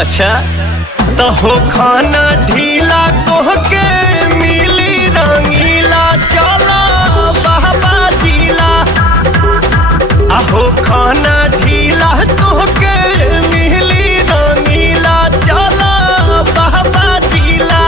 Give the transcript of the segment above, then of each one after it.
अच्छा तो हो खाना ढीला तोहके मिली रंगीला चलो बाबा जिला। आहो खाना ढीला तोहके मिली रंगीला चलो बाबा जिला।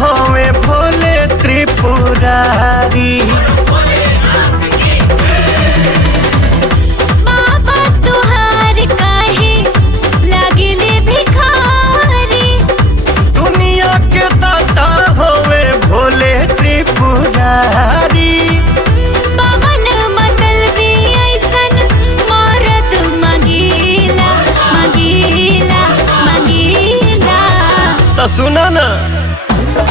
हमें भोले त्रिपुरारी बाबा तुहार काहे लागिले भिखारी। दुनिया के दाता हमें भोले त्रिपुरारी। पवन मतलबी ऐसन मारत मंगीला मंगीला मंगीला। तो सुना ना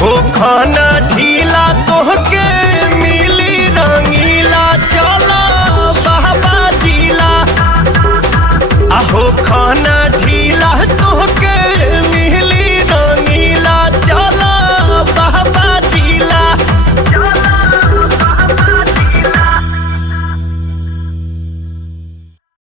हो खाना ढीला तोहके मिली रंगीला चलो बाबा जिला। आहो खाना ढीला